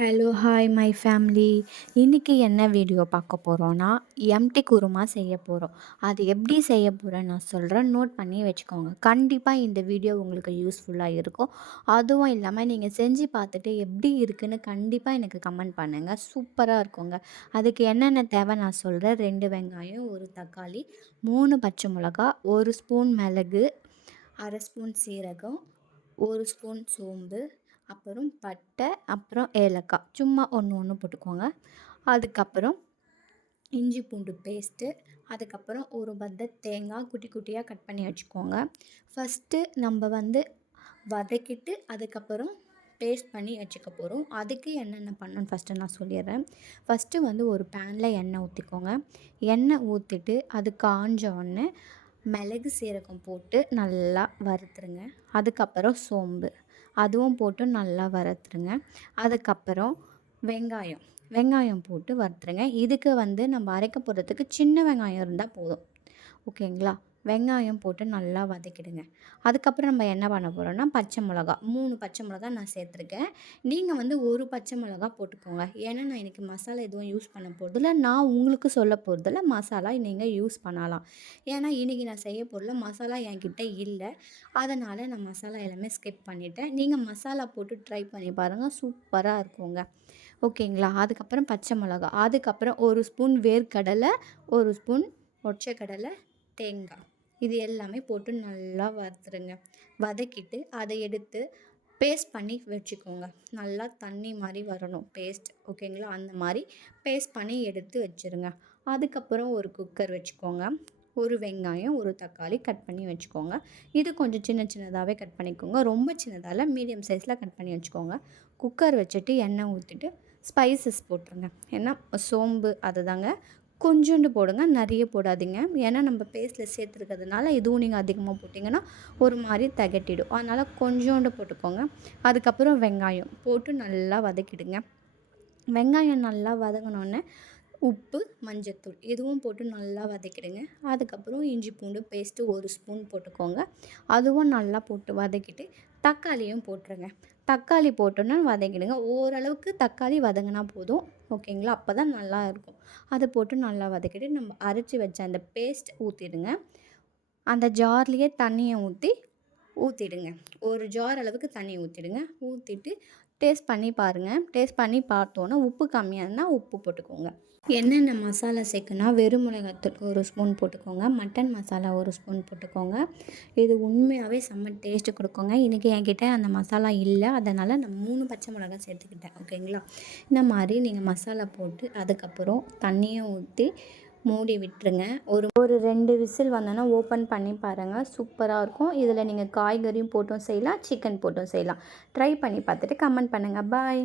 Hello, hi my family. இன்றைக்கி என்ன video பார்க்க போகிறோன்னா, எம்டி குருமா செய்ய போகிறோம். அது எப்படி செய்ய போகிறேன்னு நான் சொல்கிறேன், நோட் பண்ணி வச்சுக்கோங்க. கண்டிப்பாக இந்த வீடியோ உங்களுக்கு யூஸ்ஃபுல்லாக இருக்கும். அதுவும் இல்லாமல் நீங்கள் செஞ்சு பார்த்துட்டு எப்படி இருக்குன்னு கண்டிப்பாக எனக்கு கமெண்ட் பண்ணுங்கள். சூப்பராக இருக்குங்க. அதுக்கு என்னென்ன தேவை நான் சொல்கிறேன். 2 வெங்காயம், 1 தக்காளி, 3 பச்சை மிளகா, 1 ஸ்பூன் மிளகு, 1/2 ஸ்பூன் சீரகம், 1 ஸ்பூன் சோம்பு, அப்புறம் பட்டை, அப்புறம் ஏலக்காய் சும்மா ஒன்று ஒன்று போட்டுக்கோங்க. அதுக்கப்புறம் இஞ்சி பூண்டு பேஸ்ட்டு, அதுக்கப்புறம் ஒரு பத்த தேங்காய் குட்டி குட்டியாக கட் பண்ணி வச்சுக்கோங்க. ஃபஸ்ட்டு நம்ம வதக்கிட்டு அதுக்கப்புறம் பேஸ்ட் பண்ணி வச்சுக்க போகிறோம். அதுக்கு என்னென்ன பண்ணணும்னு ஃபஸ்ட்டு நான் சொல்லிடுறேன். ஃபஸ்ட்டு ஒரு பேனில் எண்ணெய் ஊற்றிக்கோங்க. எண்ணெய் ஊற்றிட்டு அது காஞ்ச உடனே மிளகு சீரகம் போட்டு நல்லா வறுத்துருங்க. அதுக்கப்புறம் சோம்பு அதுவும் போட்டு நல்லா வறுத்துருங்க. அதுக்கப்புறம் வெங்காயம் போட்டு வறுத்துருங்க. இதுக்கு நம்ம அரைக்க போகிறதுக்கு சின்ன வெங்காயம் இருந்தால் போதும். ஓகேங்களா? வெங்காயம் போட்டு நல்லா வதக்கிடுங்க. அதுக்கப்புறம் நம்ம என்ன பண்ண போகிறோம்னா, பச்சை மிளகா 3 பச்சை மிளகா நான் சேர்த்துருக்கேன். நீங்கள் 1 பச்சை மிளகா போட்டுக்கோங்க. ஏன்னா நான் இன்றைக்கி மசாலா எதுவும் யூஸ் பண்ண போகிறதில்ல. நான் உங்களுக்கு சொல்ல போகிறதில்ல. மசாலா நீங்கள் யூஸ் பண்ணலாம். ஏன்னா இன்றைக்கி நான் செய்ய போகிறதில்ல. மசாலா என்கிட்ட இல்லை. அதனால் நான் மசாலா எல்லாமே ஸ்கிப் பண்ணிட்டேன். நீங்கள் மசாலா போட்டு ட்ரை பண்ணி பாருங்கள். சூப்பராக இருக்குங்க. ஓகேங்களா? அதுக்கப்புறம் பச்சை மிளகா, அதுக்கப்புறம் 1 ஸ்பூன் வேர்க்கடலை, 1 ஸ்பூன் ஒற்றைக்கடலை, தேங்காய் இது எல்லாமே போட்டு நல்லா வறுத்துருங்க. வதக்கிட்டு அதை எடுத்து பேஸ்ட் பண்ணி வச்சுக்கோங்க. நல்லா தண்ணி மாதிரி வரணும் பேஸ்ட். ஓகேங்களா? அந்த மாதிரி பேஸ்ட் பண்ணி எடுத்து வச்சுருங்க. அதுக்கப்புறம் ஒரு குக்கர் வச்சுக்கோங்க. 1 வெங்காயம், 1 தக்காளி கட் பண்ணி வச்சுக்கோங்க. இது கொஞ்சம் சின்ன சின்னதாகவே கட் பண்ணிக்கோங்க. ரொம்ப சின்னதால் மீடியம் சைஸில் கட் பண்ணி வச்சுக்கோங்க. குக்கர் வச்சுட்டு எண்ணெய் ஊற்றிட்டு ஸ்பைசஸ் போட்டுருங்க. ஏன்னா சோம்பு அதுதாங்க கொஞ்சோண்டு போடுங்க, நிறைய போடாதீங்க. ஏன்னா நம்ம பேஸ்ட்டில் சேர்த்துருக்கிறதுனால இதுவும் நீங்கள் அதிகமாக போட்டிங்கன்னா ஒரு மாதிரி திகட்டிடும். அதனால் கொஞ்சோண்டு போட்டுக்கோங்க. அதுக்கப்புறம் வெங்காயம் போட்டு நல்லா வதக்கிடுங்க. வெங்காயம் நல்லா வதங்கினோன்னே உப்பு, மஞ்சத்தூள் இதுவும் போட்டு நல்லா வதக்கிடுங்க. அதுக்கப்புறம் இஞ்சி பூண்டு பேஸ்ட்டு 1 ஸ்பூன் போட்டுக்கோங்க. அதுவும் நல்லா போட்டு வதக்கிட்டு தக்காளியும் போட்டுருங்க. தக்காளி போட்டோன்னா வதக்கிடுங்க. ஓரளவுக்கு தக்காளி வதங்கினா போதும். ஓகேங்களா? அப்போ தான் நல்லாயிருக்கும். அதை போட்டு நல்லா வதக்கிட்டு நம்ம அரைச்சி வச்ச அந்த பேஸ்ட் ஊற்றிடுங்க. அந்த ஜார்லேயே தண்ணியை ஊற்றிடுங்க. ஒரு ஜார் அளவுக்கு தண்ணி ஊற்றிடுங்க. ஊற்றிட்டு டேஸ்ட் பண்ணி பாருங்கள். டேஸ்ட் பண்ணி பார்த்தோன்னா உப்பு கம்மியாக இருந்தால் உப்பு போட்டுக்கோங்க. என்னென்ன மசாலா சேர்க்கணும்னா, வெறும் மிளகாத்தூள் 1 ஸ்பூன் போட்டுக்கோங்க. மட்டன் மசாலா 1 ஸ்பூன் போட்டுக்கோங்க. இது உண்மையாகவே செம்ம டேஸ்ட்டு கொடுக்குங்க. இன்றைக்கி என்கிட்ட அந்த மசாலா இல்லை. அதனால் நான் 3 பச்சை மிளகா சேர்த்துக்கிட்டேன். ஓகேங்களா? இந்த மாதிரி நீங்கள் மசாலா போட்டு அதுக்கப்புறம் தண்ணியை ஊற்றி மூடி விட்டுருங்க. ஒரு 2 விசில் வந்தோன்னா ஓப்பன் பண்ணி பாருங்கள். சூப்பராக இருக்கும். இதில் நீங்கள் காய்கறியும் போட்டும் செய்யலாம், சிக்கன் போட்டும் செய்யலாம். ட்ரை பண்ணி பார்த்துட்டு கமெண்ட் பண்ணுங்கள். பாய்.